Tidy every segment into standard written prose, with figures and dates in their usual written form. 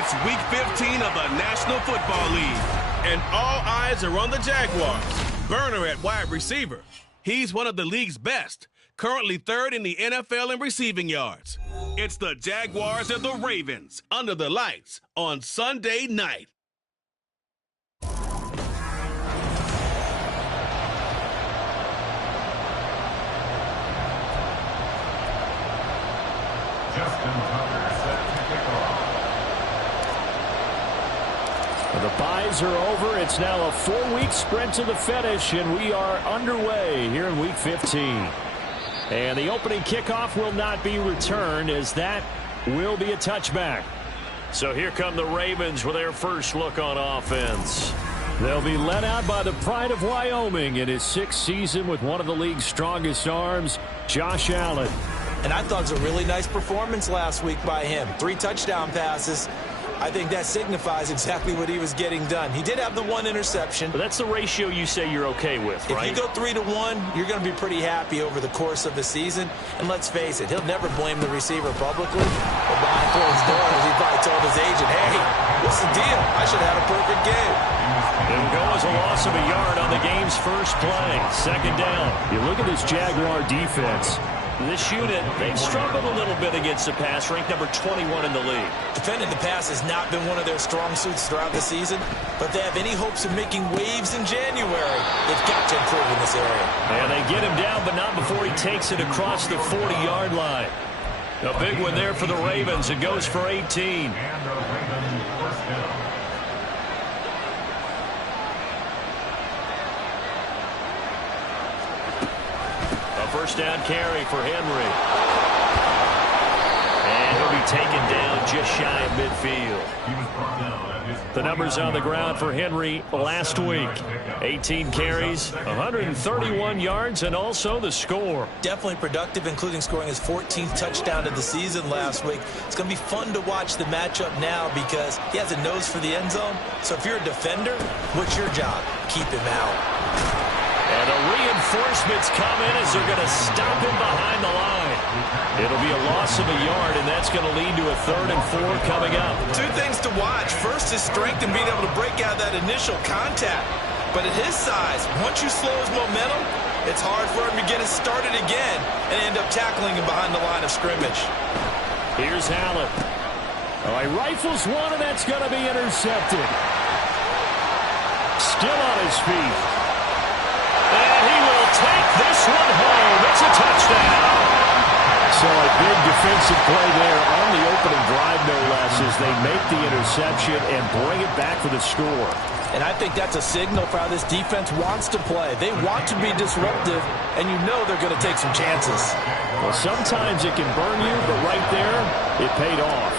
It's Week 15 of the National Football League, and all eyes are on the Jaguars. Burner at wide receiver. He's one of the league's best, currently third in the NFL in receiving yards. It's the Jaguars and the Ravens under the lights on Sunday night. The byes are over. It's now a 4-week sprint to the finish, and we are underway here in Week 15. And the opening kickoff will not be returned, as that will be a touchback. So here come the Ravens with their first look on offense. They'll be led out by the pride of Wyoming in his 6th season with one of the league's strongest arms, Josh Allen. And I thought it was a really nice performance last week by him. 3 touchdown passes. I think that signifies exactly what he was getting done. He did have the 1 interception. But that's the ratio you say you're okay with, right? If you go 3-to-1, you're going to be pretty happy over the course of the season. And let's face it, he'll never blame the receiver publicly. But behind closed doors, he probably told his agent, hey, what's the deal? I should have had a perfect game. It'll go as a loss of a yard on the game's first play. 2nd down. You look at this Jaguar defense. This unit, they've struggled a little bit against the pass, ranked number 21 in the league. Defending the pass has not been one of their strong suits throughout the season, but they have any hopes of making waves in January. They've got to improve in this area. And they get him down, but not before he takes it across the 40-yard line. A big one there for the Ravens. It goes for 18. First down carry for Henry. And he'll be taken down just shy of midfield. The numbers on the ground for Henry last week. 18 carries, 131 yards, and also the score. Definitely productive, including scoring his 14th touchdown of the season last week. It's going to be fun to watch the matchup now because he has a nose for the end zone. So if you're a defender, what's your job? Keep him out. And the reinforcements come in as they're going to stop him behind the line. It'll be a loss of a yard, and that's going to lead to a 3rd and 4 coming up. 2 things to watch. First, his strength in being able to break out that initial contact. But at his size, once you slow his momentum, it's hard for him to get it started again and end up tackling him behind the line of scrimmage. Here's Allen. Oh, he rifles one, and that's going to be intercepted. Still on his feet. And he will take this one home. It's a touchdown. So a big defensive play there on the opening drive, no less, as they make the interception and bring it back for the score. And I think that's a signal for how this defense wants to play. They want to be disruptive, and you know they're going to take some chances. Well, sometimes it can burn you, but right there, it paid off.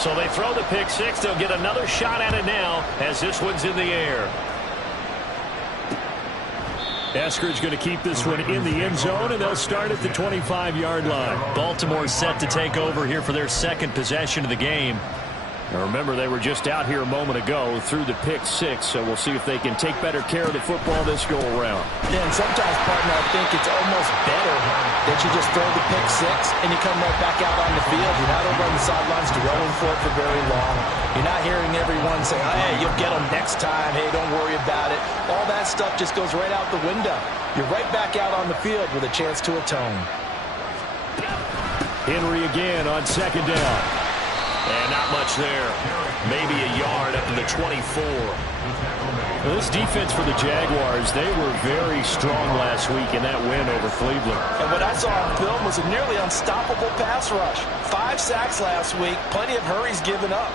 So they throw the pick 6. They'll get another shot at it now as this one's in the air. Eskridge going to keep this one in the end zone, and they'll start at the 25-yard line. Baltimore set to take over here for their 2nd possession of the game. Now remember, they were just out here a moment ago through the pick 6, so we'll see if they can take better care of the football this go-around. Yeah, and sometimes, partner, I think it's almost better that you just throw the pick 6 and you come right back out on the field. You're not over on the sidelines dwelling for it for very long. You're not hearing everyone say, hey, you'll get them next time. Hey, don't worry about it. All that stuff just goes right out the window. You're right back out on the field with a chance to atone. Henry again on 2nd down. And not much there. Maybe a yard up to the 24. Well, this defense for the Jaguars, they were very strong last week in that win over Cleveland. And what I saw on film was a nearly unstoppable pass rush. 5 sacks last week, plenty of hurries given up.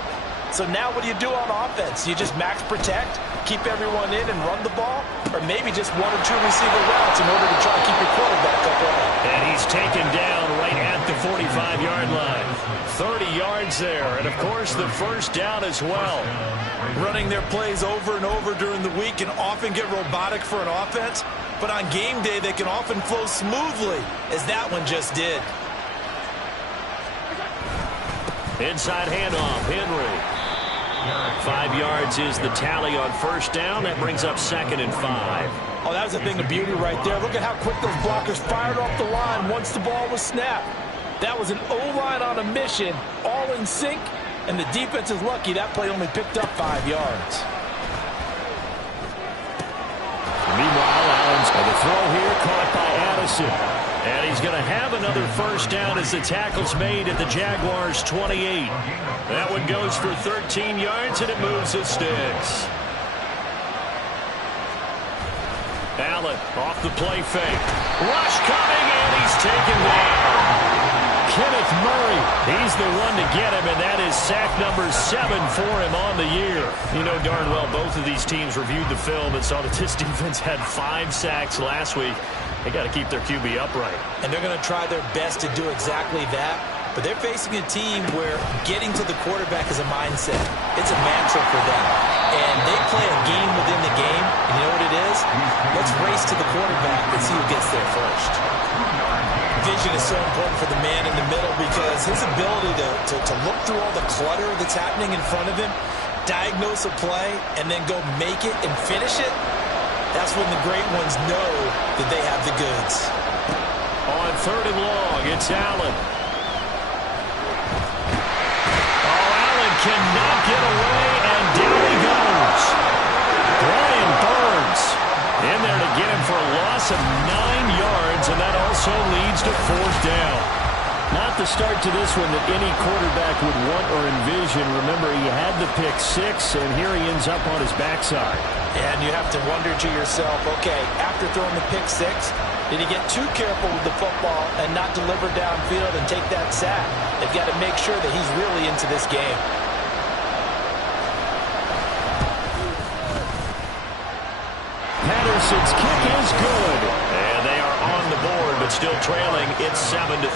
So now what do you do on offense? You just max protect, keep everyone in and run the ball? Or maybe just 1 or 2 receiver routes in order to try to keep your quarterback upright? And he's taken down right at the 45-yard line. 30 yards there, and of course the first down as well. Running their plays over and over during the week can often get robotic for an offense, but on game day they can often flow smoothly, as that one just did. Inside handoff, Henry. 5 yards is the tally on first down. That brings up 2nd and 5. Oh, that was a thing of beauty right there. Look at how quick those blockers fired off the line once the ball was snapped. That was an O-line on a mission, all in sync, and the defense is lucky that play only picked up 5 yards. Meanwhile, Allen's the throw here caught by Addison. And he's going to have another first down as the tackle's made at the Jaguars' 28. That one goes for 13 yards, and it moves the sticks. Allen off the play fake. Rush coming, and he's taken down. Kenneth Murray, he's the one to get him, and that is sack number 7 for him on the year. You know darn well both of these teams reviewed the film and saw that this defense had 5 sacks last week. They got to keep their QB upright. And they're going to try their best to do exactly that. But they're facing a team where getting to the quarterback is a mindset. It's a mantra for them. And they play a game within the game. And you know what it is? Let's race to the quarterback and see who gets there first. Vision is so important for the man in the middle because his ability to look through all the clutter that's happening in front of him, diagnose a play, and then go make it and finish it, that's when the great ones know that they have the goods. On 3rd and long, it's Allen. Oh, Allen cannot get away, and down he goes. Brian Burns in there to get him for a loss of 9 yards, and that also leads to 4th down. Not the start to this one that any quarterback would want or envision. Remember, he had the pick 6, and here he ends up on his backside. And you have to wonder to yourself, okay, after throwing the pick 6, did he get too careful with the football and not deliver downfield and take that sack? They've got to make sure that he's really into this game. Patterson's kick is good. And they are on the board, but still trailing. It's 7-3.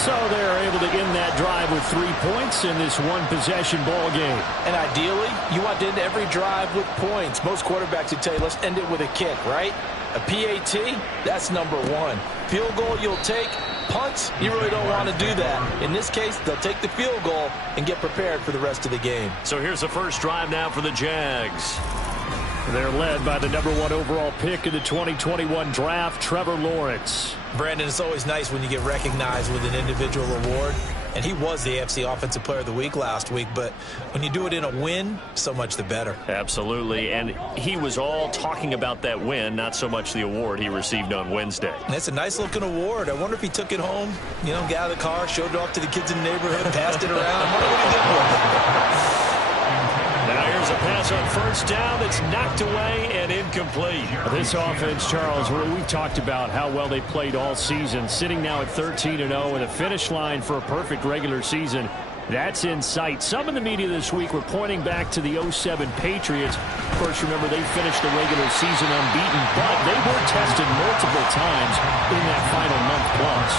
So they're able to end that drive with 3 points in this one-possession ball game. And ideally, you want to end every drive with points. Most quarterbacks would tell you, let's end it with a kick, right? A PAT, that's number 1. Field goal you'll take. Punts, you really don't want to do that. In this case, they'll take the field goal and get prepared for the rest of the game. So here's the first drive now for the Jags. They're led by the number 1 overall pick in the 2021 draft, Trevor Lawrence. Brandon, it's always nice when you get recognized with an individual award. And he was the AFC Offensive Player of the Week last week. But when you do it in a win, so much the better. Absolutely. And he was all talking about that win, not so much the award he received on Wednesday. That's a nice-looking award. I wonder if he took it home, you know, got out of the car, showed it off to the kids in the neighborhood, passed it around. I wonder what he did with it. Now here's a pass on first down that's knocked away and incomplete. This offense, Charles, we've talked about how well they played all season, sitting now at 13-0 with a finish line for a perfect regular season. That's in sight. Some in the media this week were pointing back to the 07 Patriots. Of course, remember, they finished the regular season unbeaten, but they were tested multiple times in that final month plus.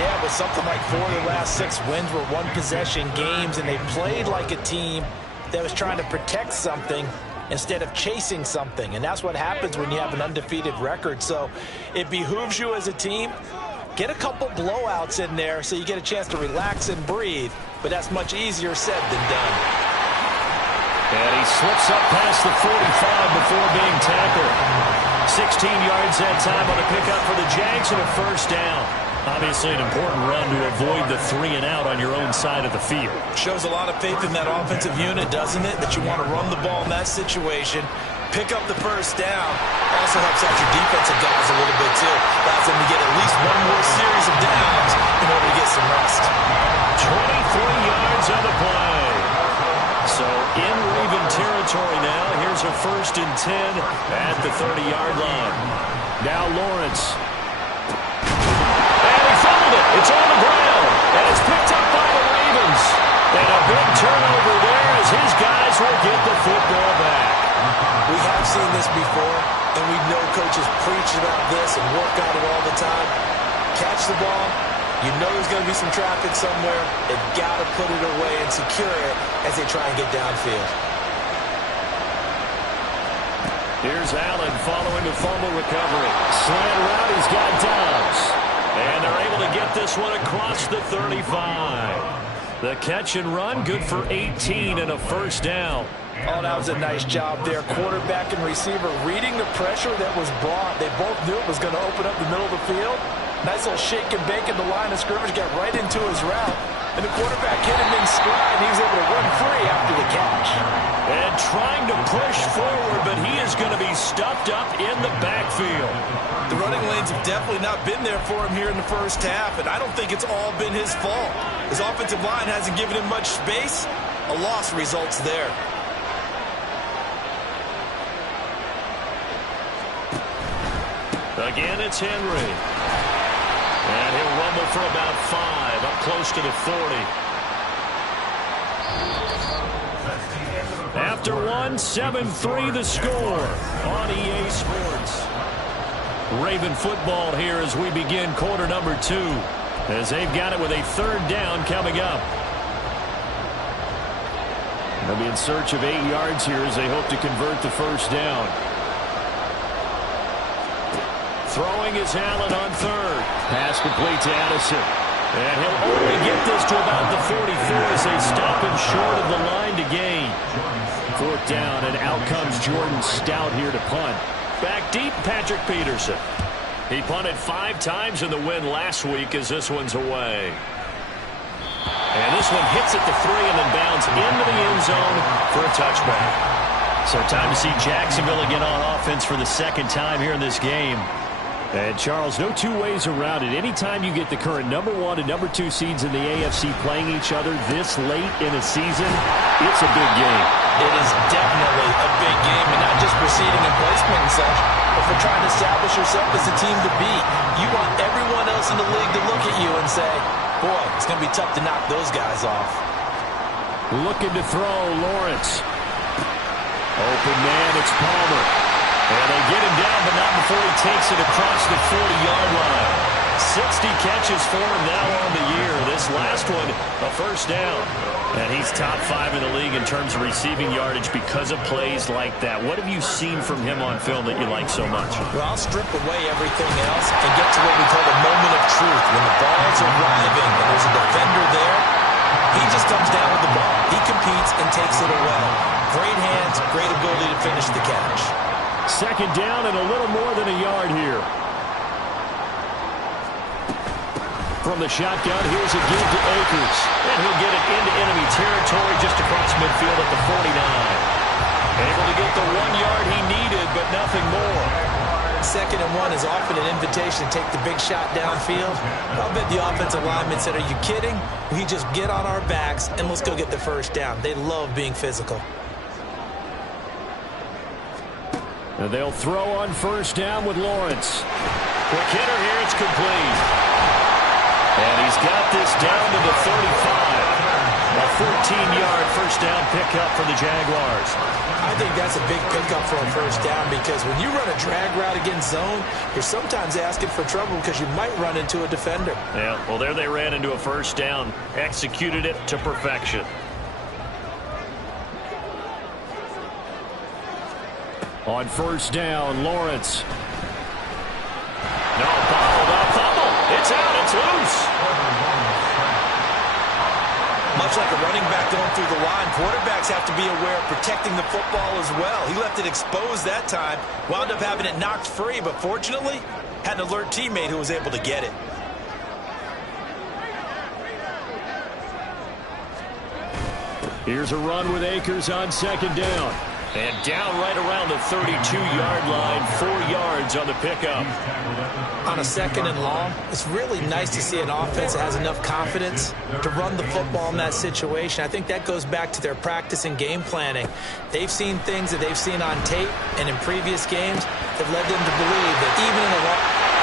Yeah, but something like 4 of the last 6 wins were one-possession games, and they played like a team that was trying to protect something instead of chasing something. And that's what happens when you have an undefeated record. So it behooves you as a team, get a couple blowouts in there so you get a chance to relax and breathe. But that's much easier said than done. And he slips up past the 45 before being tackled. 16 yards that time on the pickup for the Jags and a first down. Obviously an important run to avoid the 3-and-out on your own side of the field. Shows a lot of faith in that offensive unit, doesn't it? That you want to run the ball in that situation. Pick up the first down. Also helps out your defensive guys a little bit, too. Allows them to get at least one more series of downs in order to get some rest. 23 yards on the play. So in Raven territory now. Here's a 1st and 10 at the 30-yard line. Now Lawrence. It's on the ground, and it's picked up by the Ravens. And a big turnover there as his guys will get the football back. We have seen this before, and we know coaches preach about this and work on it all the time. Catch the ball. You know there's going to be some traffic somewhere. They've got to put it away and secure it as they try and get downfield. Here's Allen following the fumble recovery. Slant route, he's got Dobbs. And they're able to get this one across the 35. The catch and run, good for 18 and a first down. Oh, that was a nice job there. Quarterback and receiver reading the pressure that was brought. They both knew it was going to open up the middle of the field. Nice little shake and bake at the line of scrimmage, got right into his route. And the quarterback hit him in stride, and he was able to run free after the catch. And trying to push forward, but he is going to be stuffed up in the backfield. The running lanes have definitely not been there for him here in the first half, and I don't think it's all been his fault. His offensive line hasn't given him much space. A loss results there. Again, it's Henry. And he'll rumble for about 5, up close to the 40. After one, 7-3 the score on EA Sports. Raven football here as we begin quarter number 2, as they've got it with a 3rd down coming up. They'll be in search of 8 yards here as they hope to convert the first down. Throwing is Allen on 3rd. Pass complete to Addison. And he'll only get this to about the 44 as they stop him short of the line to gain. 4th down, and out comes Jordan Stout here to punt. Back deep, Patrick Peterson. He punted 5 times in the win last week as this one's away. And this one hits at the 3 and then bounds into the end zone for a touchback. So time to see Jacksonville again on offense for the 2nd time here in this game. And, Charles, no 2 ways around it. Anytime you get the current number 1 and number 2 seeds in the AFC playing each other this late in a season, it's a big game. It is definitely a big game, and not just for seeding and placement and such, but for trying to establish yourself as a team to beat. You want everyone else in the league to look at you and say, boy, it's going to be tough to knock those guys off. Looking to throw, Lawrence. Open man, it's Palmer. And they get him down, but not before he takes it across the 40-yard line. 60 catches for him now on the year. This last one, a first down. And he's top 5 in the league in terms of receiving yardage because of plays like that. What have you seen from him on film that you like so much? Well, I'll strip away everything else and get to what we call the moment of truth. When the ball's arriving and there's a defender there, he just comes down with the ball. He competes and takes it away. Great hands, great ability to finish the catch. 2nd down and a little more than a yard here. From the shotgun, here's a give to Akers. And he'll get it into enemy territory just across midfield at the 49. Able to get the 1 yard he needed, but nothing more. 2nd and 1 is often an invitation to take the big shot downfield. I'll bet the offensive lineman said, are you kidding? We just get on our backs and let's go get the first down. They love being physical. And they'll throw on 1st down with Lawrence. Quick hitter here, it's complete. And he's got this down to the 35. A 14-yard first down pickup for the Jaguars. I think that's a big pickup for a first down because when you run a drag route against zone, you're sometimes asking for trouble because you might run into a defender. Yeah, well, there they ran into a first down. Executed it to perfection. On 1st down, Lawrence. No, bobble. It's out, it's loose. Much like a running back going through the line, quarterbacks have to be aware of protecting the football as well. He left it exposed that time, wound up having it knocked free, but fortunately, had an alert teammate who was able to get it. Here's a run with Akers on 2nd down. And down right around the 32-yard line, 4 yards on the pickup. On a 2nd and long, it's really nice to see an offense that has enough confidence to run the football in that situation. I think that goes back to their practice and game planning. They've seen things that they've seen on tape and in previous games that led them to believe that even in a long...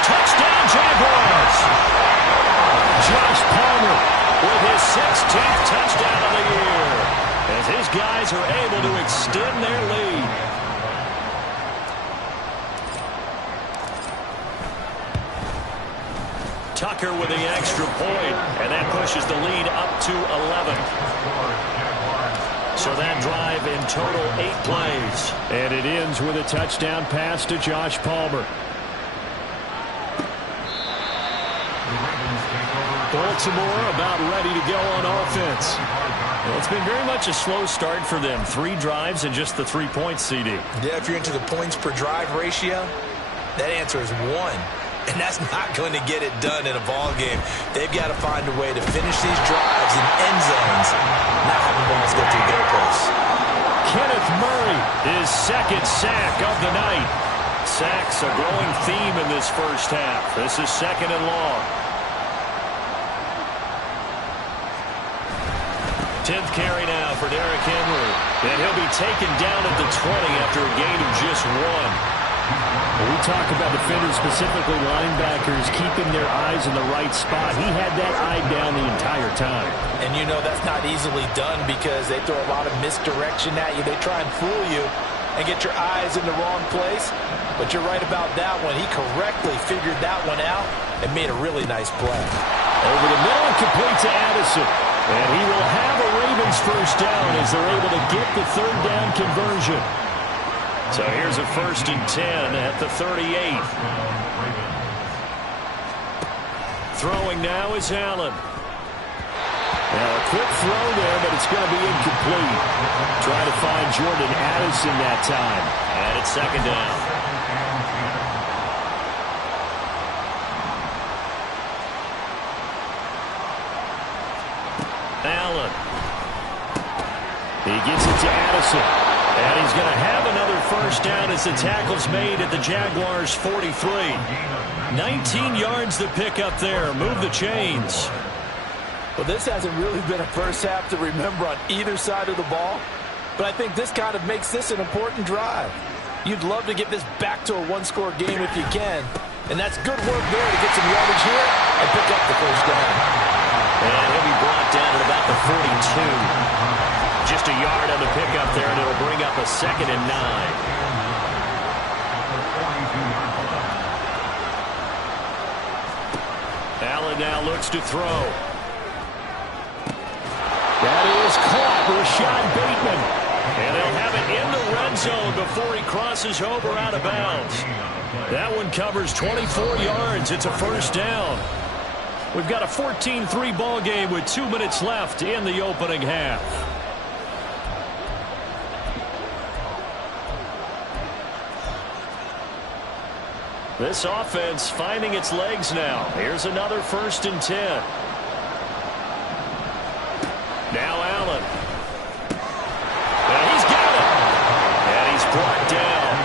Touchdown, Jaguars! Josh Palmer with his 16th touchdown of the year, as his guys are able to extend their lead. Tucker with the extra point, and that pushes the lead up to 11. So that drive in total 8 plays. And it ends with a touchdown pass to Josh Palmer. Baltimore about ready to go on offense. Well, it's been very much a slow start for them. 3 drives and just the 3 points, CD. Yeah, if you're into the points per drive ratio, that answer is 1. And that's not going to get it done in a ball game. They've got to find a way to finish these drives in end zones, not having balls go through their posts. Kenneth Murray, his second sack of the night. Sacks a growing theme in this first half. This is 2nd and long. 10th carry now for Derrick Henry. And he'll be taken down at the 20 after a gain of just 1. When we talk about defenders, specifically linebackers, keeping their eyes in the right spot, he had that eye down the entire time. And you know that's not easily done because they throw a lot of misdirection at you. They try and fool you and get your eyes in the wrong place. But you're right about that one. He correctly figured that one out and made a really nice play. Over the middle and complete to Addison. And he will have a Ravens first down as they're able to get the 3rd down conversion. So here's a 1st and 10 at the 38. Throwing now is Allen. Now a quick throw there, but it's going to be incomplete. Trying to find Jordan Addison that time. And it's 2nd down. Allen. He gets it to Addison. And he's going to have another first down as the tackle's made at the Jaguars' 43. 19 yards to pick up there. Move the chains. Well, this hasn't really been a first half to remember on either side of the ball. But I think this kind of makes this an important drive. You'd love to get this back to a one-score game if you can. And that's good work there to get some yardage here and pick up the first down. And he'll be brought down at about the 42. Just a yard on the pickup there, and it'll bring up a 2nd and 9. Allen now looks to throw. That is caught. Rashad Bateman. And they'll have it in the red zone before he crosses over out of bounds. That one covers 24 yards. It's a first down. We've got a 14-3 ball game with 2 minutes left in the opening half. This offense finding its legs now. Here's another 1st and 10. Now Allen. And he's got it. And he's brought down.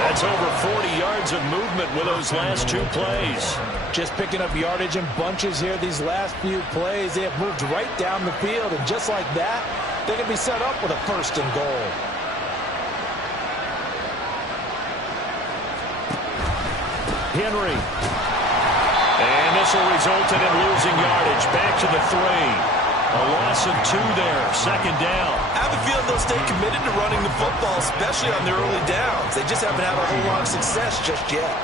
That's over 40 yards of movement with those last 2 plays. Just picking up yardage in bunches here these last few plays. They have moved right down the field. And just like that, they can be set up with a 1st and goal. Henry. And this will result in him losing yardage. Back to the 3. A loss of 2 there. 2nd down. I have a feeling they'll stay committed to running the football, especially on their early downs. They just haven't had a whole lot of success just yet.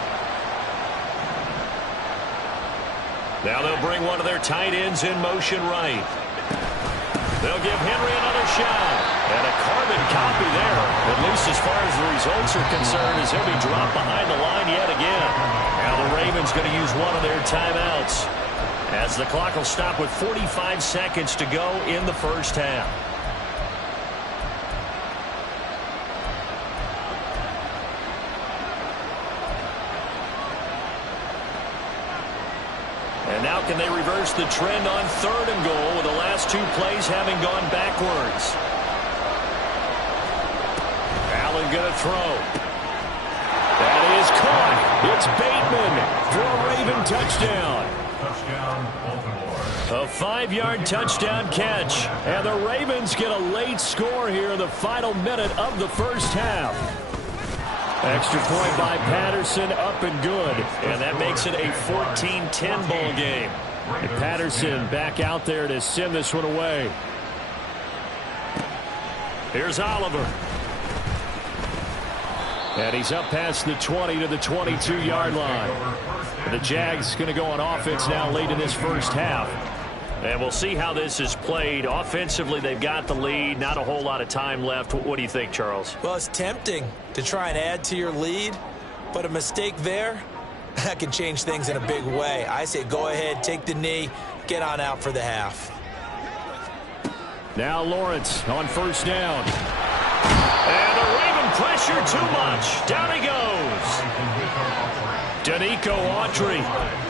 Now they'll bring one of their tight ends in motion right. They'll give Henry another shot. And a carbon copy there, at least as far as the results are concerned, as he'll be dropped behind the line yet again. Now the Ravens going to use one of their timeouts, as the clock will stop with 45 seconds to go in the first half. And now can they reverse the trend on 3rd and goal with the last 2 plays having gone backwards? Allen going to throw. That is caught. It's Bateman for a Raven touchdown. A 5-yard touchdown catch. And the Ravens get a late score here in the final minute of the first half. Extra point by Patterson, up and good. And that makes it a 14-10 ball game. And Patterson back out there to send this one away. Here's Oliver. And he's up past the 20 to the 22-yard line. And the Jags going to go on offense now late in this first half. And we'll see how this is played. Offensively, they've got the lead. Not a whole lot of time left. What do you think, Charles? Well, it's tempting to try and add to your lead, but a mistake there, that can change things in a big way. I say go ahead, take the knee, get on out for the half. Now Lawrence on first down. And the Raven pressure too much. Down he goes. Danico Autry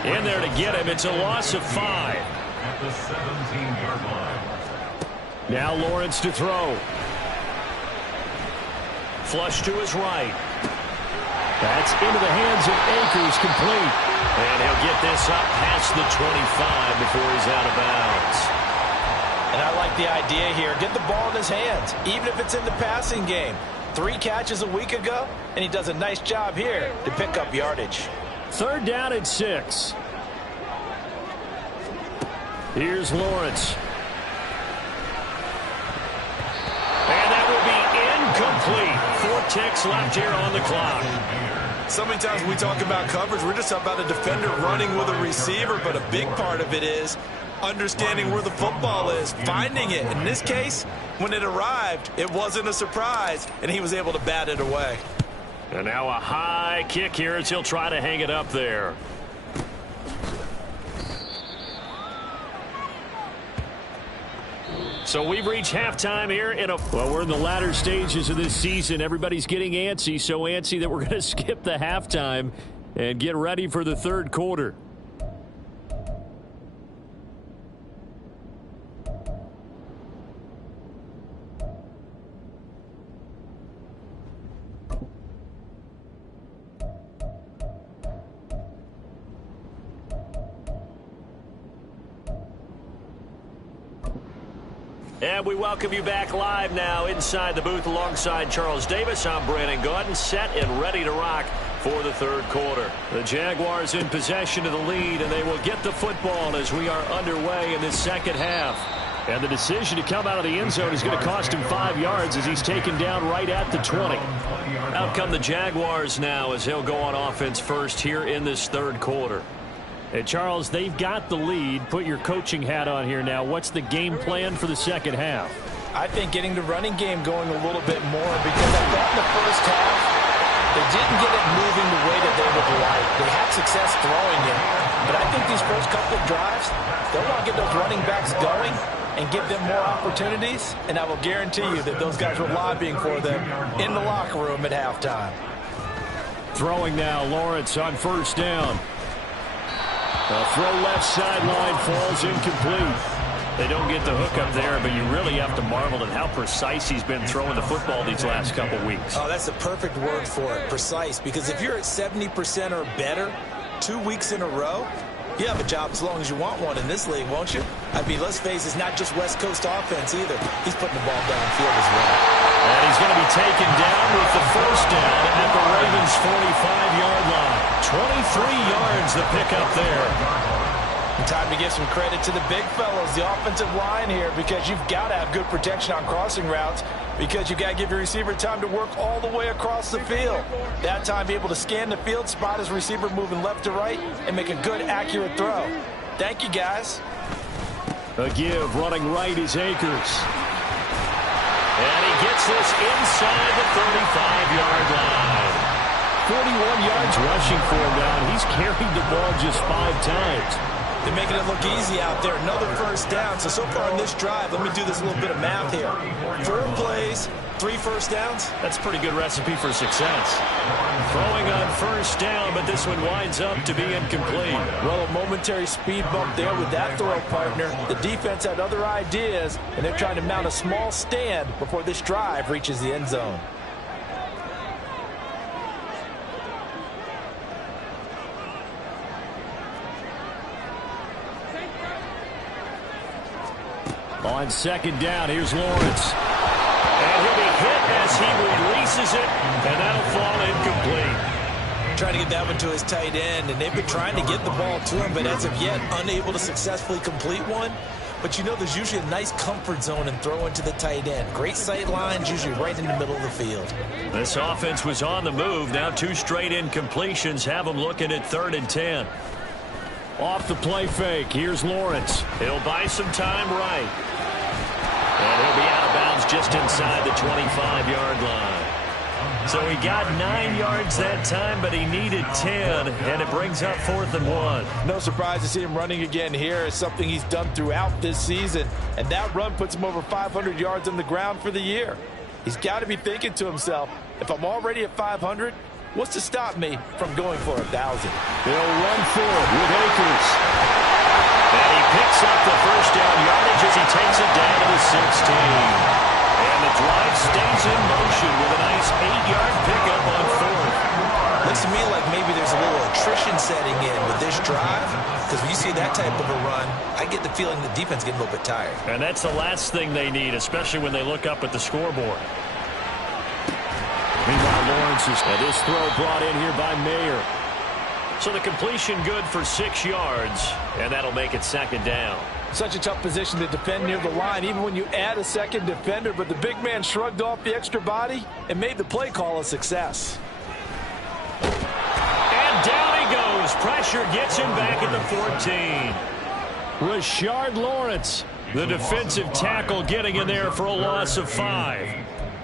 in there to get him. It's a loss of 5. At the 17-yard line. Now Lawrence to throw. Flush to his right. That's into the hands of Akers, complete. And he'll get this up past the 25 before he's out of bounds. And I like the idea here. Get the ball in his hands, even if it's in the passing game. 3 catches a week ago, and he does a nice job here to pick up yardage. 3rd down and 6. Here's Lawrence. And that will be incomplete. 4 ticks left here on the clock. So many times when we talk about coverage, we're just about a defender running with a receiver, but a big part of it is understanding where the football is, finding it. In this case, when it arrived, it wasn't a surprise, and he was able to bat it away. And now a high kick here as he'll try to hang it up there. So we've reached halftime here well, we're in the latter stages of this season. Everybody's getting antsy, so antsy that we're going to skip the halftime and get ready for the 3rd quarter. And we welcome you back live now inside the booth alongside Charles Davis. I'm Brandon Gaudin, set and ready to rock for the 3rd quarter. The Jaguars in possession of the lead, and they will get the football as we are underway in this 2nd half. And the decision to come out of the end zone is going to cost him 5 yards as he's taken down right at the 20. Out come the Jaguars now as they'll go on offense first here in this 3rd quarter. Hey, Charles, they've got the lead. Put your coaching hat on here now. What's the game plan for the 2nd half? I think getting the running game going a little bit more, because I thought in the first half they didn't get it moving the way that they would like. They had success throwing it, but I think these first couple of drives, they'll want to get those running backs going and give them more opportunities, and I will guarantee you that those guys were lobbying for them in the locker room at halftime. Throwing now, Lawrence on 1st down. A throw left sideline, falls incomplete. They don't get the hook up there, but you really have to marvel at how precise he's been throwing the football these last couple weeks. Oh, that's the perfect word for it, precise, because if you're at 70% or better 2 weeks in a row, you have a job as long as you want one in this league, won't you? I mean, let's face it, it's not just West Coast offense either. He's putting the ball downfield as well. And he's going to be taken down with the 1st down at the Ravens' 45-yard line. 23 yards the pickup there. And time to give some credit to the big fellows, the offensive line here, because you've got to have good protection on crossing routes, because you've got to give your receiver time to work all the way across the field. That time be able to scan the field, spot his receiver moving left to right, and make a good, accurate throw. Thank you, guys. A give, running right is Akers. And he gets this inside the 35-yard line. 41 yards rushing for him now, and he's carried the ball just 5 times. They're making it look easy out there. Another 1st down. So far on this drive, let me do this little bit of math here. 4 plays, 3 1st downs. That's a pretty good recipe for success. Throwing on 1st down, but this one winds up to be incomplete. Well, a momentary speed bump there with that throw, partner. The defense had other ideas, and they're trying to mount a small stand before this drive reaches the end zone. On 2nd down, here's Lawrence. And he'll be hit as he releases it, and that'll fall incomplete. Trying to get that one to his tight end, and they've been trying to get the ball to him, but as of yet, unable to successfully complete one. But you know there's usually a nice comfort zone in throwing to the tight end. Great sight lines, usually right in the middle of the field. This offense was on the move. Now 2 straight incompletions have them looking at 3rd and 10. Off the play fake, here's Lawrence. He'll buy some time right. And he'll be out of bounds just inside the 25-yard line. So he got 9 yards that time, but he needed 10, and it brings up 4th and 1. No surprise to see him running again here. It's something he's done throughout this season, and that run puts him over 500 yards on the ground for the year. He's got to be thinking to himself, if I'm already at 500, What's to stop me from going for 1,000? They'll run for it with Akers. And he picks up the first down yardage as he takes it down to the 16. And the drive stays in motion with a nice 8-yard pickup on fourth. Looks to me like maybe there's a little attrition setting in with this drive, because when you see that type of a run, I get the feeling the defense getting a little bit tired. And that's the last thing they need, especially when they look up at the scoreboard. Meanwhile, Lawrence is this throw brought in here by Mayer. So the completion good for 6 yards, and that'll make it second down. Such a tough position to defend near the line, even when you add a second defender, but the big man shrugged off the extra body and made the play call a success. And down he goes. Pressure gets him back at the 14. Rashard Lawrence, the defensive tackle, getting in there for a loss of 5.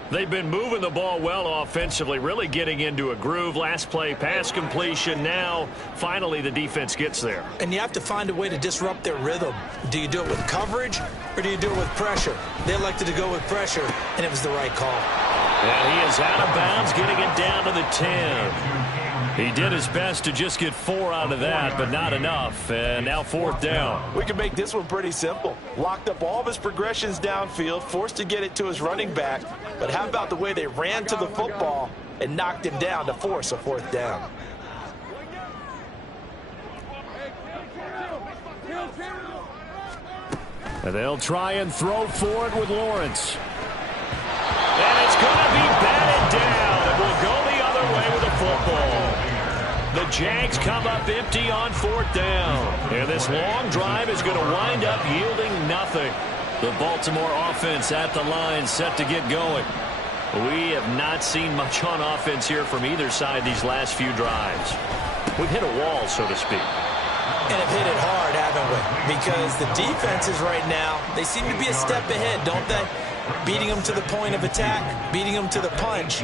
They've been moving the ball well offensively, really getting into a groove. Last play, pass completion. Now, finally, the defense gets there. And you have to find a way to disrupt their rhythm. Do you do it with coverage, or do you do it with pressure? They elected to go with pressure, and it was the right call. And he is out of bounds, getting it down to the 10. He did his best to just get 4 out of that, but not enough. And now fourth down. We can make this one pretty simple. Locked up all of his progressions downfield, forced to get it to his running back. But how about the way they ran to the football and knocked him down to force a fourth down? And they'll try and throw for it with Lawrence. And it's going to be batted down. It will go the other way with the football. The Jags come up empty on fourth down. And this long drive is going to wind up yielding nothing. The Baltimore offense at the line, set to get going. We have not seen much on offense here from either side these last few drives. We've hit a wall, so to speak. And have hit it hard, haven't we? Because the defenses right now, they seem to be a step ahead, don't they? Beating them to the point of attack, beating them to the punch.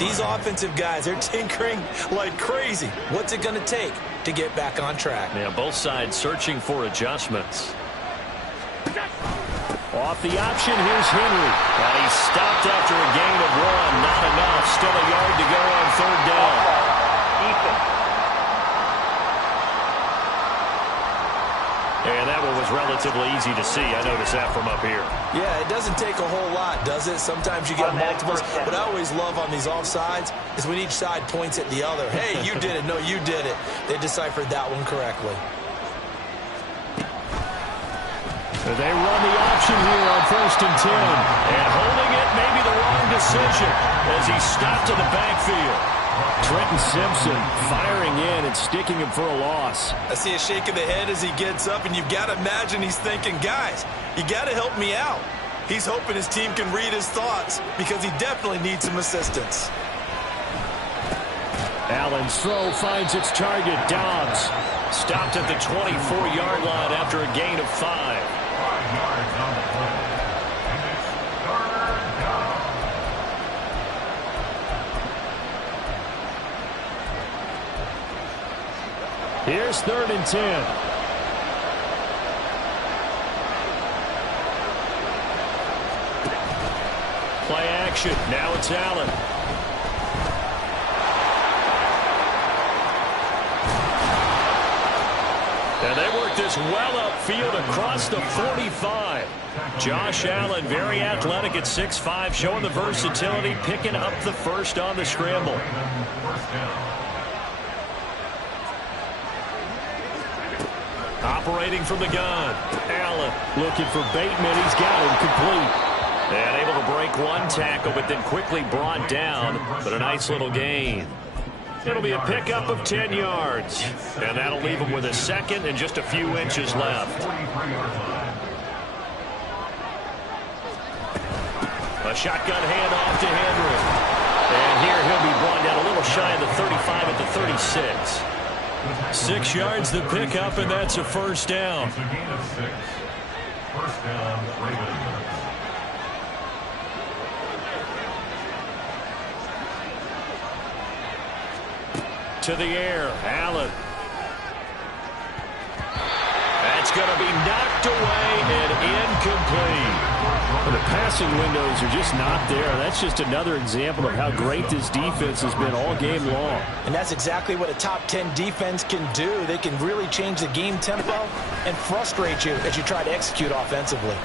These offensive guys, they're tinkering like crazy. What's it going to take to get back on track? Yeah, both sides searching for adjustments. Off the option, here's Henry. And he's stopped after a gain of 1. Not enough. Still a yard to go on third down. And that one was relatively easy to see. I noticed that from up here. Yeah, it doesn't take a whole lot, does it? Sometimes you get multiples. But I always love on these offsides is when each side points at the other. Hey, you did it. No, you did it. They deciphered that one correctly. They run the option here on 1st and 10. And holding it may be the wrong decision as he's stopped in the backfield. Trenton Simpson firing in and sticking him for a loss. I see a shake of the head as he gets up, and you've got to imagine he's thinking, guys, you got to help me out. He's hoping his team can read his thoughts because he definitely needs some assistance. Allen's throw finds its target. Dobbs stopped at the 24-yard line after a gain of 5. 5 yards on the play. And it's third down. Here's 3rd and 10. Play action. Now it's Allen. And they work this well upfield across the 45. Josh Allen, very athletic at 6'5", showing the versatility, picking up the first on the scramble. Operating from the gun. Allen looking for Bateman. He's got him complete. And able to break one tackle, but then quickly brought down. But a nice little gain. It'll be a pickup of 10 yards. And that'll leave him with a second and just a few inches left. A shotgun handoff to Henry. And here he'll be brought down a little shy of the 35 at the 36. 6 yards the pickup, and that's a first down. It's a gain of 6. First down, Ravens. To the air, Allen. That's going to be knocked away and incomplete. The passing windows are just not there. That's just another example of how great this defense has been all game long. And that's exactly what a top 10 defense can do. They can really change the game tempo and frustrate you as you try to execute offensively.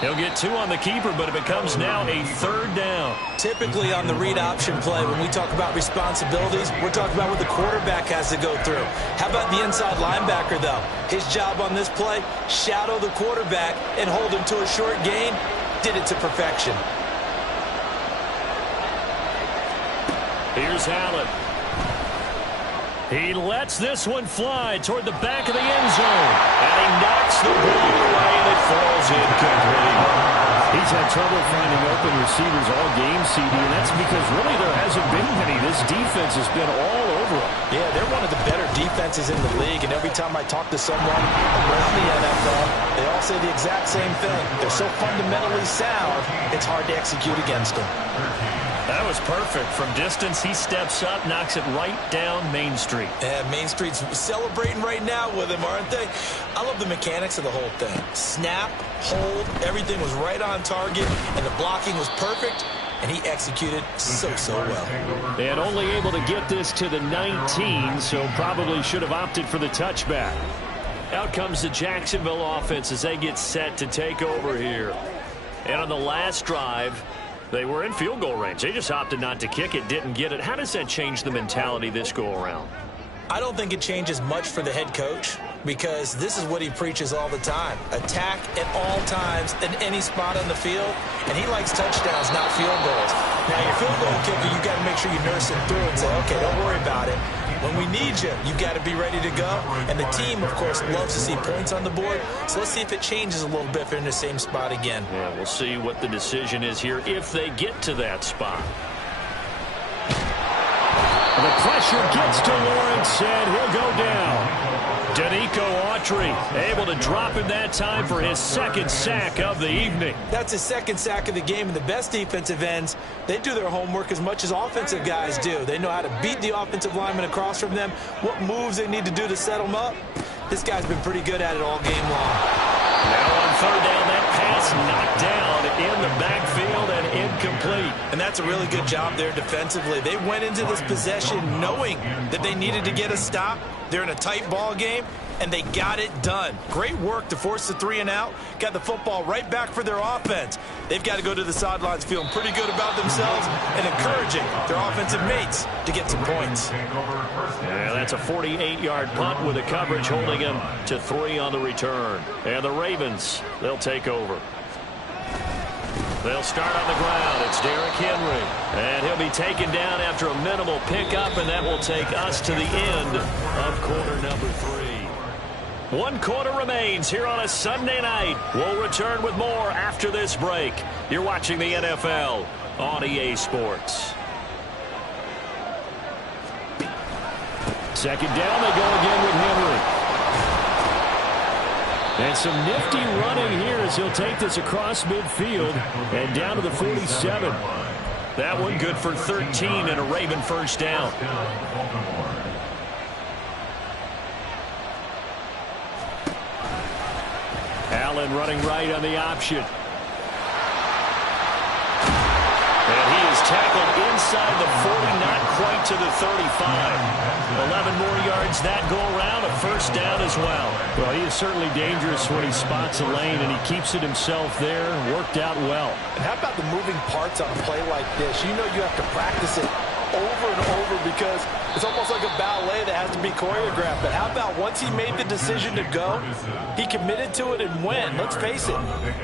He'll get 2 on the keeper, but it becomes now a 3rd down. Typically on the read option play, when we talk about responsibilities, we're talking about what the quarterback has to go through. How about the inside linebacker, though? His job on this play, shadow the quarterback and hold him to a short gain. Did it to perfection. Here's Allen. He lets this one fly toward the back of the end zone. And he knocks the ball away, and it falls incomplete. He's had trouble finding open receivers all game, CD, and that's because really there hasn't been many. This defense has been all over him. Yeah, they're one of the better defenses in the league, and every time I talk to someone around the NFL, they all say the exact same thing. They're so fundamentally sound, it's hard to execute against them. That was perfect. From distance, he steps up, knocks it right down Main Street. Yeah, Main Street's celebrating right now with him, aren't they? I love the mechanics of the whole thing. Snap, hold, everything was right on target, and the blocking was perfect, and he executed so well. And only able to get this to the 19, so probably should have opted for the touchback. Out comes the Jacksonville offense as they get set to take over here. And on the last drive, they were in field goal range. They just opted not to kick it, didn't get it. How does that change the mentality this go-around? I don't think it changes much for the head coach because this is what he preaches all the time. Attack at all times in any spot on the field, and he likes touchdowns, not field goals. Now, your field goal kicker, you got to make sure you nurse it through and say, okay, don't worry about it. When we need you, you got to be ready to go. And the team, of course, loves to see points on the board. So let's see if it changes a little bit if they're in the same spot again. Yeah, we'll see what the decision is here if they get to that spot. The pressure gets to Lawrence, and he'll go down. Danico Autry able to drop in that time for his 2nd sack of the evening. That's his 2nd sack of the game, and the best defensive ends, they do their homework as much as offensive guys do. They know how to beat the offensive lineman across from them, what moves they need to do to set them up. This guy's been pretty good at it all game long. Now on 3rd down, that pass knocked down in the backfield and incomplete. And that's a really good job there defensively. They went into this possession knowing that they needed to get a stop. They're in a tight ball game, and they got it done. Great work to force the 3 and out. Got the football right back for their offense. They've got to go to the sidelines feeling pretty good about themselves and encouraging their offensive mates to get some points. Yeah, that's a 48-yard punt with the coverage holding him to 3 on the return. And the Ravens, they'll take over. They'll start on the ground. It's Derrick Henry. And he'll be taken down after a minimal pickup, and that will take us to the end of quarter number 3. 1 quarter remains here on a Sunday night. We'll return with more after this break. You're watching the NFL on EA Sports. 2nd down, they go again with Henry. And some nifty running here as he'll take this across midfield and down to the 47. That one good for 13 and a Raven 1st down. Allen running right on the option. And he is tackled inside the 40, not quite to the 35. 11 more yards that go around, a 1st down as well. Well, he is certainly dangerous when he spots a lane, and he keeps it himself there. Worked out well. And how about the moving parts on a play like this? You know you have to practice it over and over because it's almost like a ballet that has to be choreographed. But how about once he made the decision to go, he committed to it and went. Let's face it,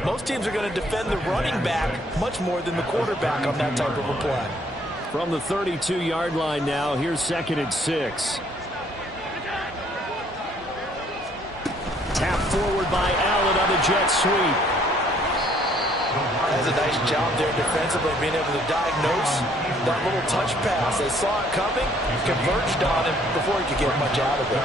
most teams are going to defend the running back much more than the quarterback on that type of a play. From the 32-yard line now, here's 2nd and 6. Tap forward by Allen on the jet sweep. Has a nice job there defensively, being able to diagnose that little touch pass. They saw it coming, converged on him before he could get much out of it.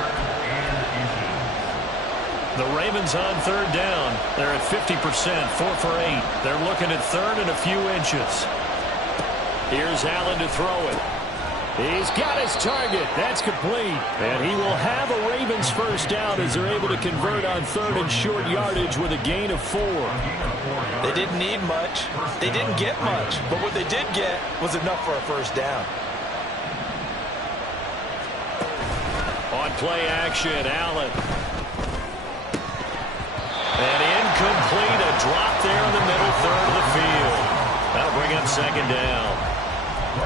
The Ravens on 3rd down. They're at 50%, 4 for 8. They're looking at 3rd and a few inches. Here's Allen to throw it. He's got his target. That's complete. And he will have a Ravens first down as they're able to convert on 3rd and short yardage with a gain of 4. They didn't need much. They didn't get much. But what they did get was enough for a first down. On play action, Allen. And incomplete. A drop there in the middle third of the field. That'll bring up 2nd down.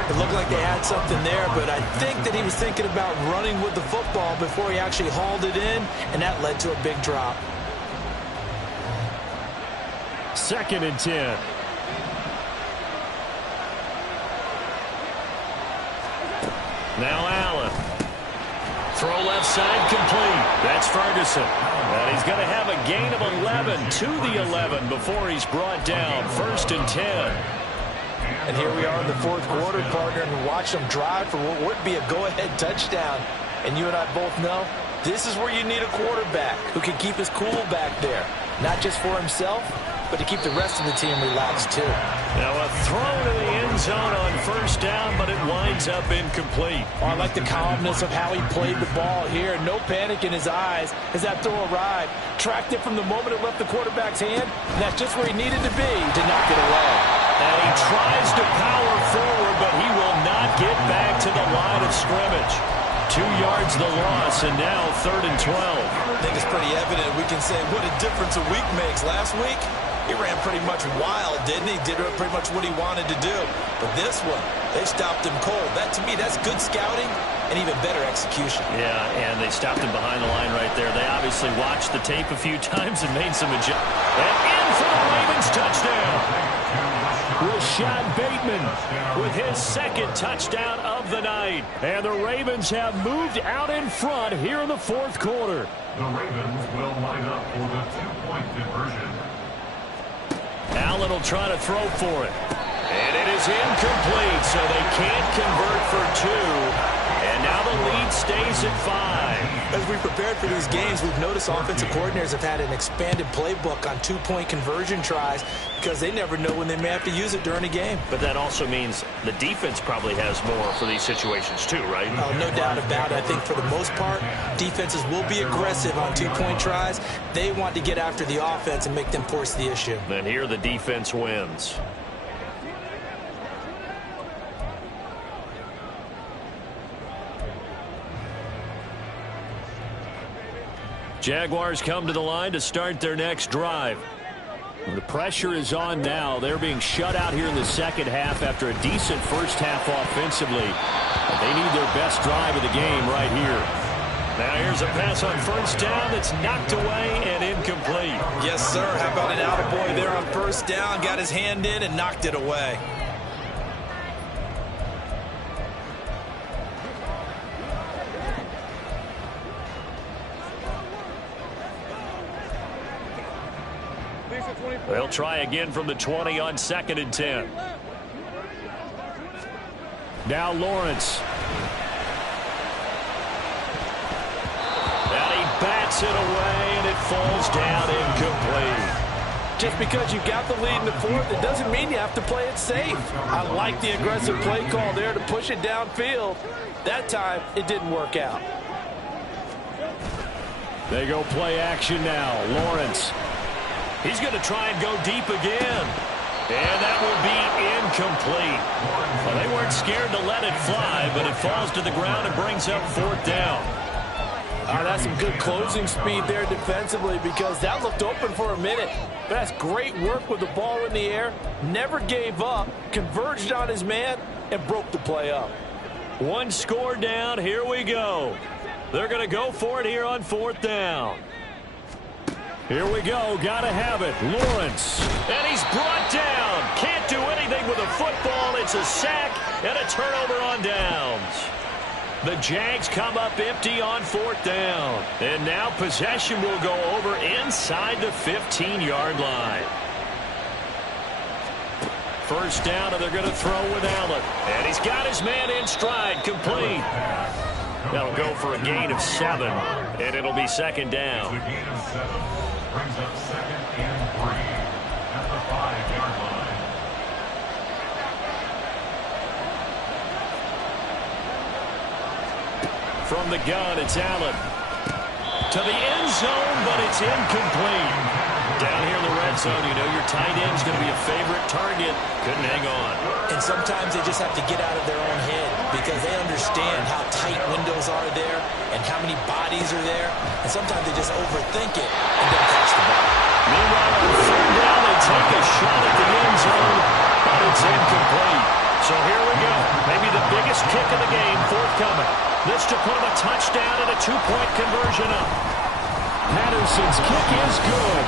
It looked like they had something there, but I think that he was thinking about running with the football before he actually hauled it in, and that led to a big drop. 2nd and 10. Now Allen. Throw left side complete. That's Ferguson. And he's going to have a gain of 11 to the 11 before he's brought down. 1st and 10. And here we are in the 4th quarter, partner, and watch them drive for what would be a go-ahead touchdown. And you and I both know this is where you need a quarterback who can keep his cool back there. Not just for himself, but to keep the rest of the team relaxed too. Now a throw to the end zone on 1st down, but it winds up incomplete. Oh, I like the calmness of how he played the ball here. No panic in his eyes as that throw arrived. Tracked it from the moment it left the quarterback's hand, and that's just where he needed to be to knock it away. And he tries to power forward, but he will not get back to the line of scrimmage. 2 yards the loss, and now 3rd and 12. I think it's pretty evident. We can say what a difference a week makes. Last week, he ran pretty much wild, didn't he? Did pretty much what he wanted to do. But this one, they stopped him cold. That, to me, that's good scouting and even better execution. Yeah, and they stopped him behind the line right there. They obviously watched the tape a few times and made some adjustments. And in for the Ravens touchdown. Rashad Bateman with his 2nd touchdown of the night. And the Ravens have moved out in front here in the 4th quarter. The Ravens will line up for the 2-point conversion. Allen will try to throw for it. And it is incomplete, so they can't convert for 2. And now the lead stays at 5. As we prepared for these games, we've noticed offensive coordinators have had an expanded playbook on 2-point conversion tries because they never know when they may have to use it during a game. But that also means the defense probably has more for these situations too, right? Oh, no doubt about it. I think for the most part, defenses will be aggressive on 2-point tries. They want to get after the offense and make them force the issue. And here the defense wins. Jaguars come to the line to start their next drive. The pressure is on now. They're being shut out here in the 2nd half after a decent first half offensively. And they need their best drive of the game right here. Now here's a pass on 1st down that's knocked away and incomplete. Yes, sir. How about an attaboy there on 1st down? Got his hand in and knocked it away. They'll try again from the 20 on 2nd and 10. Now Lawrence. And he bats it away, and it falls down incomplete. Just because you've got the lead in the 4th, it doesn't mean you have to play it safe. I like the aggressive play call there to push it downfield. That time, it didn't work out. They go play action now. Lawrence. He's going to try and go deep again. And that will be incomplete. Well, they weren't scared to let it fly, but it falls to the ground and brings up 4th down. That's some good closing speed there defensively because that looked open for a minute. But that's great work with the ball in the air. Never gave up, converged on his man, and broke the play up. 1 score down. Here we go. They're going to go for it here on 4th down. Here we go. Got to have it. Lawrence. And he's brought down. Can't do anything with a football. It's a sack and a turnover on downs. The Jags come up empty on 4th down. And now possession will go over inside the 15-yard line. 1st down, and they're going to throw with Allen. And he's got his man in stride. Complete. That'll go for a gain of 7. And it'll be 2nd down. The gain of 7 brings up 2nd and 3 at the 5-yard line. From the gun, it's Allen. To the end zone, but it's incomplete. Down here in the red zone, you know your tight end's going to be a favorite target. Couldn't hang on. And sometimes they just have to get out of their own head because they understand how tight windows are there and how many bodies are there. And sometimes they just overthink it and don't catch the ball. Meanwhile, on third down, they take a shot at the end zone, but it's incomplete. So here we go. Maybe the biggest kick of the game forthcoming. This to put him a touchdown and a 2-point conversion up. Patterson's kick is good.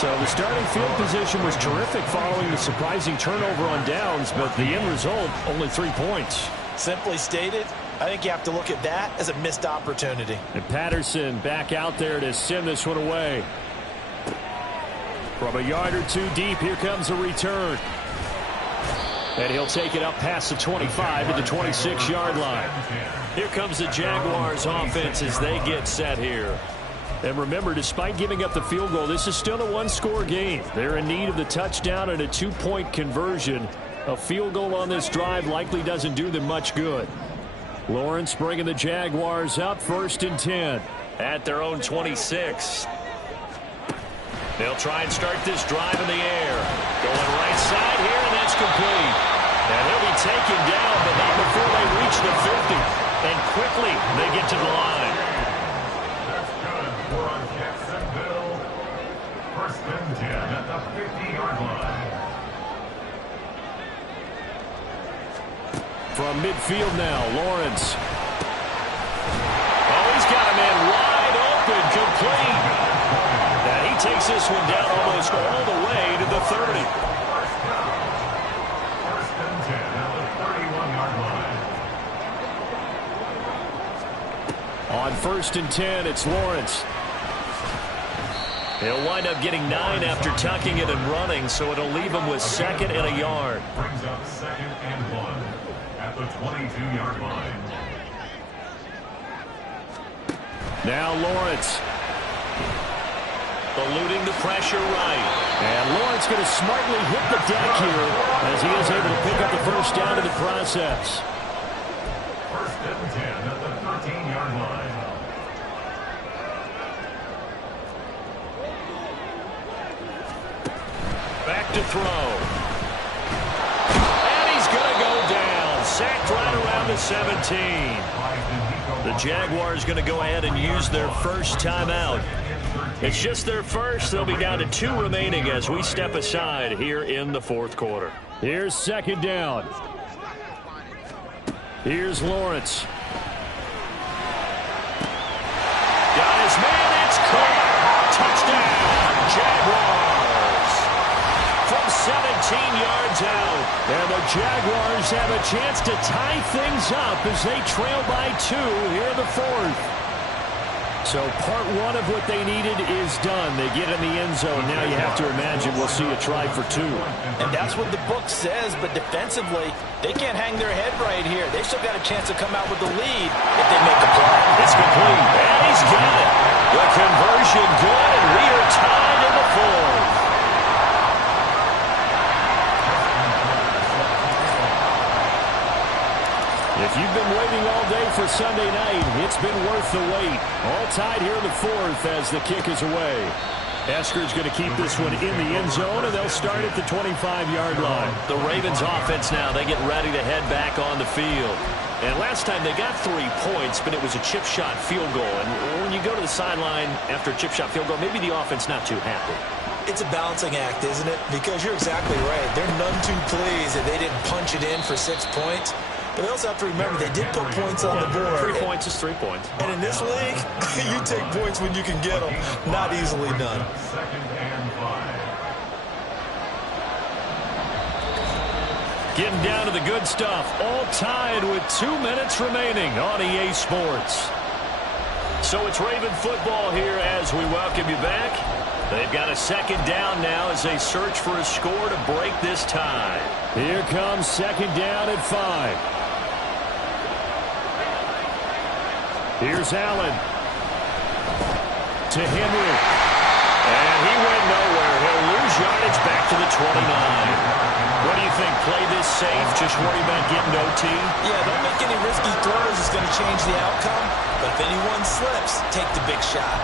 So the starting field position was terrific following the surprising turnover on downs, but the end result, only 3 points. Simply stated, I think you have to look at that as a missed opportunity. And Patterson back out there to send this one away. From a yard or two deep, here comes a return. And he'll take it up past the 25 to the 26-yard line. Here comes the Jaguars offense as they get set here. And remember, despite giving up the field goal, this is still a one-score game. They're in need of the touchdown and a 2-point conversion. A field goal on this drive likely doesn't do them much good. Lawrence bringing the Jaguars up, 1st and 10. At their own 26. They'll try and start this drive in the air. Going right side here, and that's complete. And he'll be taken down, but not before they reach the 50. And quickly, they get to the line. That's good for Jacksonville. 1st and 10 at the 50-yard line. From midfield now, Lawrence. Oh, he's got a man wide open, complete. And he takes this one down almost all the way to the 30. 1st and 10 at the 31-yard line. On 1st and 10, it's Lawrence. He'll wind up getting 9 after tucking it and running, so it'll leave him with 2nd and a yard. Brings up 2nd and 1 at the 22-yard line. Now Lawrence. Eluding the pressure right. And Lawrence going to smartly hit the deck here as he is able to pick up the 1st down in the process. 1st and 10 at the 13-yard line. Back to throw. And he's going to go down. Sacked right around the 17. The Jaguars going to go ahead and use their first timeout. It's just their first. They'll be down to 2 remaining as we step aside here in the 4th quarter. Here's 2nd down. Here's Lawrence. Got his man. It's caught. Touchdown, Jaguars. From 17 yards out. And the Jaguars have a chance to tie things up as they trail by 2 here in the 4th. So part 1 of what they needed is done. They get in the end zone. Now you have to imagine we'll see a try for 2. And that's what the book says, but defensively, they can't hang their head right here. They still got a chance to come out with the lead if they make a play. It's complete. And he's got it. The conversion good, and we are tied in the 4th. If you've been waiting all day for Sunday night, it's been worth the wait. All tied here in the 4th as the kick is away. Esker's going to keep this one in the end zone, and they'll start at the 25-yard line. The Ravens offense now, they get ready to head back on the field. And last time they got 3 points, but it was a chip shot field goal. And when you go to the sideline after a chip shot field goal, maybe the offense not too happy. It's a balancing act, isn't it? Because you're exactly right. They're none too pleased that they didn't punch it in for 6 points. But they also have to remember they did put points on the board. 3 points is 3 points. And in this league, you take points when you can get them. Not easily done. 2nd and 5. Getting down to the good stuff. All tied with 2 minutes remaining on EA Sports. So it's Raven football here as we welcome you back. They've got a 2nd down now as they search for a score to break this tie. Here comes 2nd down at 5. Here's Allen. To Henry. And he went nowhere. He'll lose yardage back to the 29. What do you think? Play this safe, just worry about getting OT? Yeah, don't make any risky throws. It's going to change the outcome. But if anyone slips, take the big shot.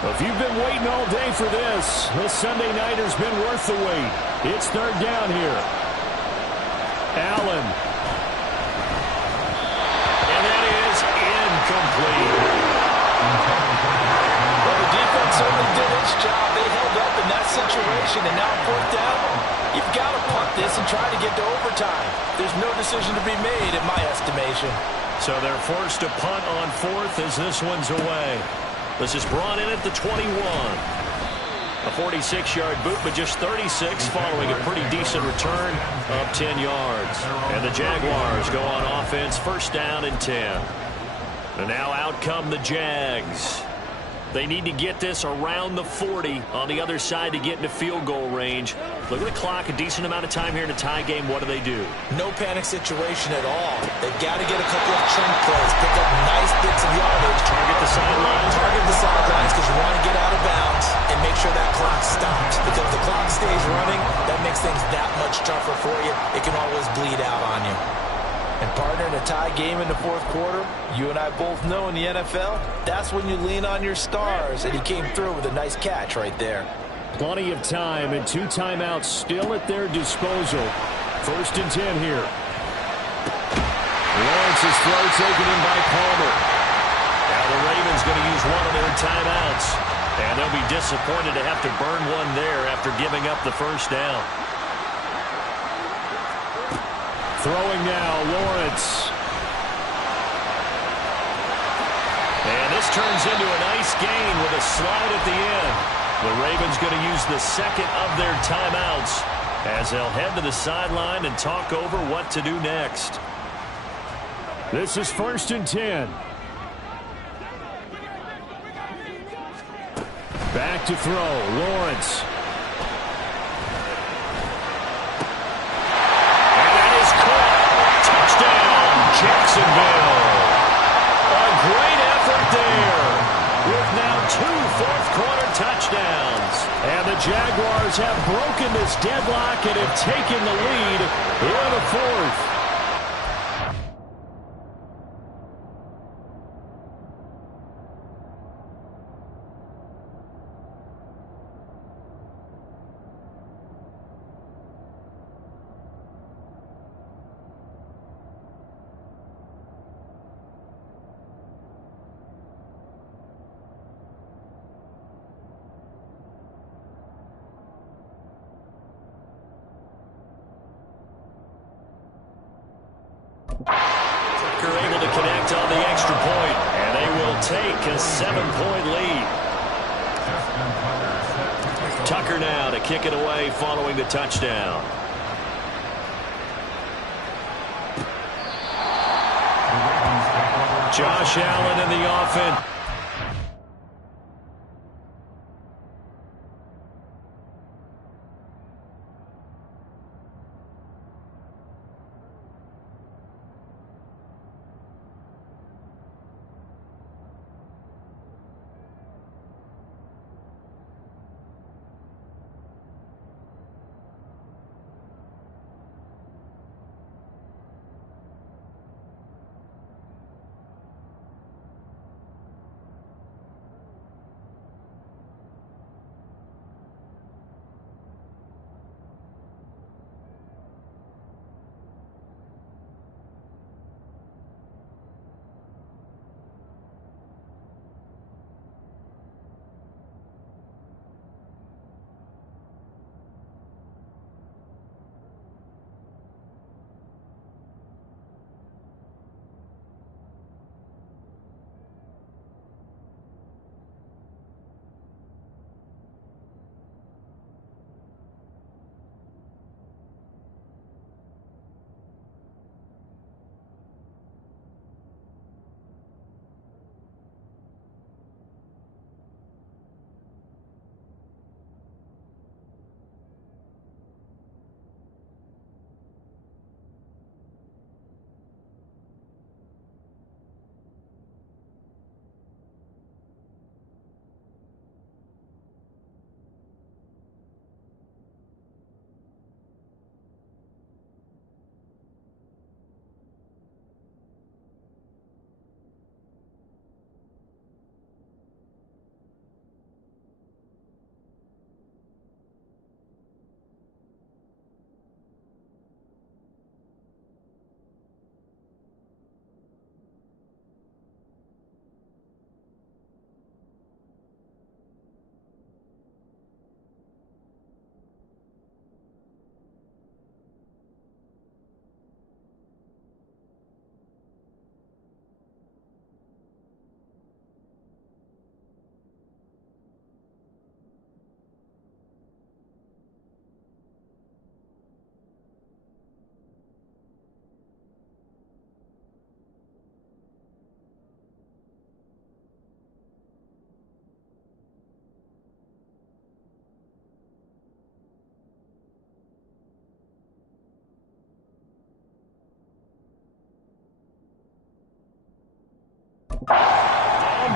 If you've been waiting all day for this Sunday nighter's been worth the wait. It's third down here. Allen. And that is incomplete. Well, the defense certainly did its job. They held up in that situation, and now fourth down, you've got to punt this and try to get to overtime. There's no decision to be made in my estimation. So they're forced to punt on fourth as this one's away. This is brought in at the 21. A 46-yard boot, but just 36 following a pretty decent return of 10 yards. And the Jaguars go on offense, first down and 10. And now out come the Jags. They need to get this around the 40 on the other side to get into field goal range. Look at the clock, a decent amount of time here in a tie game. What do? No panic situation at all. They've got to get a couple of chunk plays, pick up nice bits of yardage. Target the sidelines. Target the sidelines because you want to get out of bounds and make sure that clock stops. Because if the clock stays running, that makes things that much tougher for you. It can always bleed out on you. And partner, in a tie game in the fourth quarter, you and I both know in the NFL, that's when you lean on your stars, and he came through with a nice catch right there. Plenty of time and 2 timeouts still at their disposal. First and 10 here. Lawrence's throw taken in by Palmer. Now the Ravens going to use one of their timeouts, and they'll be disappointed to have to burn one there after giving up the first down. Throwing now, Lawrence. And this turns into a nice gain with a slide at the end. The Ravens going to use the second of their timeouts as they'll head to the sideline and talk over what to do next. This is first and 10. Back to throw, Lawrence. Jacksonville. A great effort there with now 2 fourth-quarter touchdowns. And the Jaguars have broken this deadlock and have taken the lead in the fourth. Tucker able to connect on the extra point, and they will take a 7-point lead. Tucker now to kick it away following the touchdown. Josh Allen in the offense.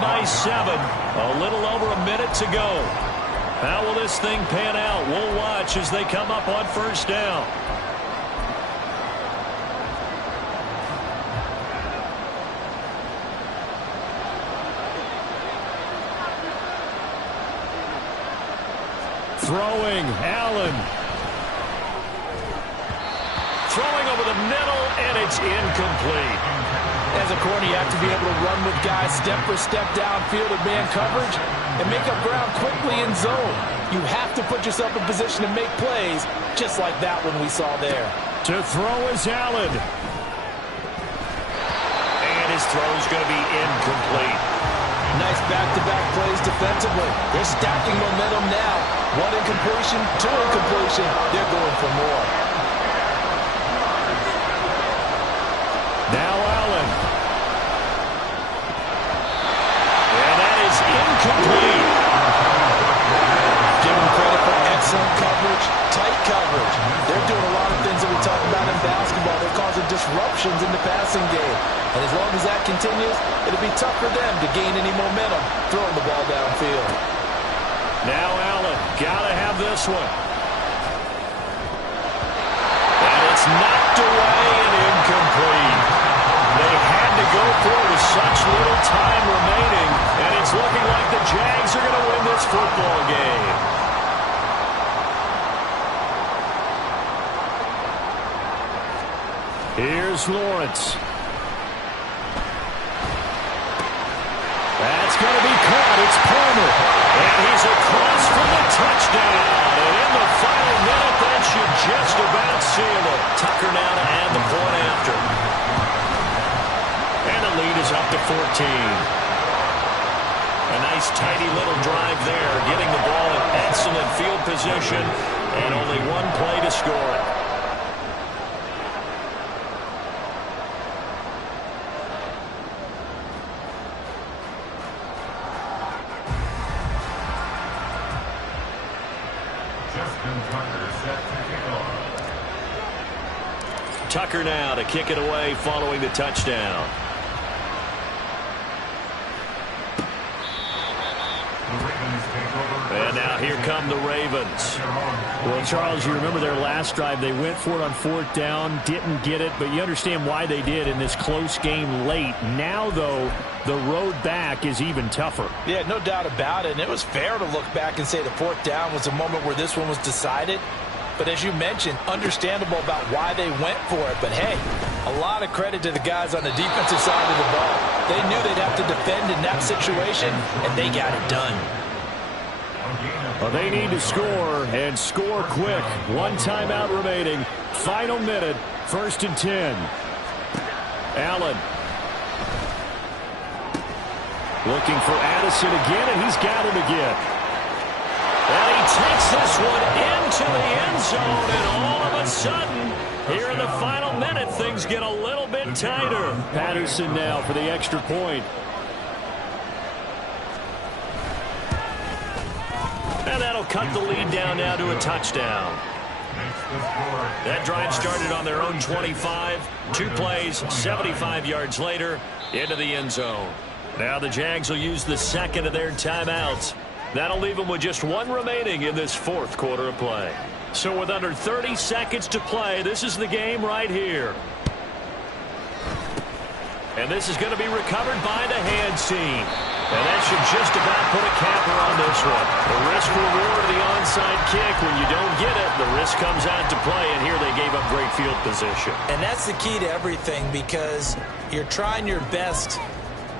by 7. A little over a minute to go. How will this thing pan out? We'll watch as they come up on first down. Throwing, Allen. Throwing over the middle, and it's incomplete. As a corner, you have to be able to run with guys step for step downfield in man coverage and make up ground quickly in zone. You have to put yourself in position to make plays, just like that one we saw there. To throw is Allen. And his throw's going to be incomplete. Nice back-to-back plays defensively. They're stacking momentum now. 1 incompletion, 2 incompletion. They're going for more. Now Allen. And that is incomplete. Give them credit for excellent coverage, tight coverage. They're doing a lot of things that we talk about in basketball. They're causing disruptions in the passing game. And as long as that continues, it'll be tough for them to gain any momentum throwing the ball downfield. Now Allen, gotta have this one. And it's knocked away and incomplete. They had to go for it with such little time remaining, and it's looking like the Jags are going to win this football game. Here's Lawrence. That's going to be caught. It's Palmer. And he's across for the touchdown. And in the final minute, that should just about seal it. Tucker now to add the point after. And the lead is up to 14. A nice, tidy little drive there, getting the ball in excellent field position, and only one play to score it. Tucker now to kick it away following the touchdown. And now here come the Ravens. Well, Charles, you remember their last drive. They went for it on 4th down, didn't get it, but you understand why they did in this close game late. Now, though, the road back is even tougher. Yeah, no doubt about it. And it was fair to look back and say the 4th down was a moment where this one was decided. But as you mentioned, understandable about why they went for it. But, hey, a lot of credit to the guys on the defensive side of the ball. They knew they'd have to defend in that situation, and they got it done. Well, they need to score, and score quick. 1 timeout remaining. Final minute, 1st and 10. Allen. Looking for Addison again, and he's got him again. And he takes this one into the end zone, and all of a sudden, here in the final minute, things get a little bit tighter. Patterson now for the extra point. And that'll cut the lead down now to a touchdown. That drive started on their own 25. 2 plays, 75 yards later, into the end zone. Now the Jags will use the second of their timeouts. That'll leave them with just 1 remaining in this 4th quarter of play. So with under 30 seconds to play, this is the game right here. And this is going to be recovered by the hands team. And that should just about put a capper on this one. The risk-reward of the onside kick. When you don't get it, the risk comes out to play, and here they gave up great field position. And that's the key to everything, because you're trying your best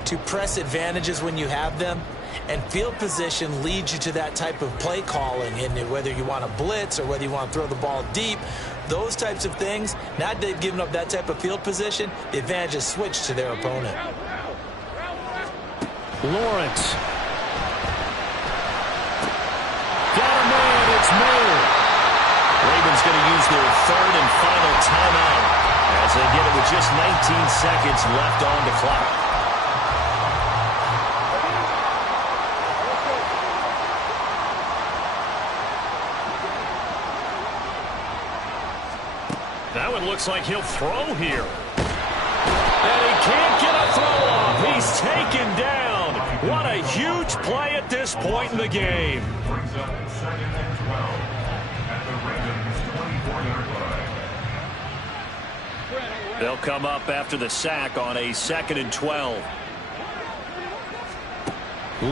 to press advantages when you have them, and field position leads you to that type of play calling. And whether you want to blitz or whether you want to throw the ball deep, those types of things, now that they've given up that type of field position, the advantage is switched to their opponent. Lawrence. Got a man, it's Mayer. Ravens going to use their 3rd and final timeout as they get it with just 19 seconds left on the clock. That one looks like he'll throw here. And he can't get a throw off. He's taken down. What a huge play at this point in the game. Brings up 2nd and 12 at the Ravens' 24-yard line. They'll come up after the sack on a 2nd and 12.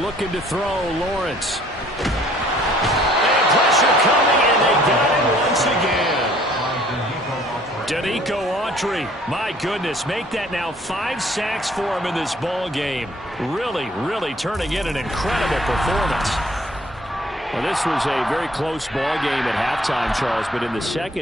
Looking to throw, Lawrence. And pressure coming, and they got him once again. Danico Autry, my goodness, make that now 5 sacks for him in this ball game. Really, really turning in an incredible performance. Well, this was a very close ball game at halftime, Charles, but in the second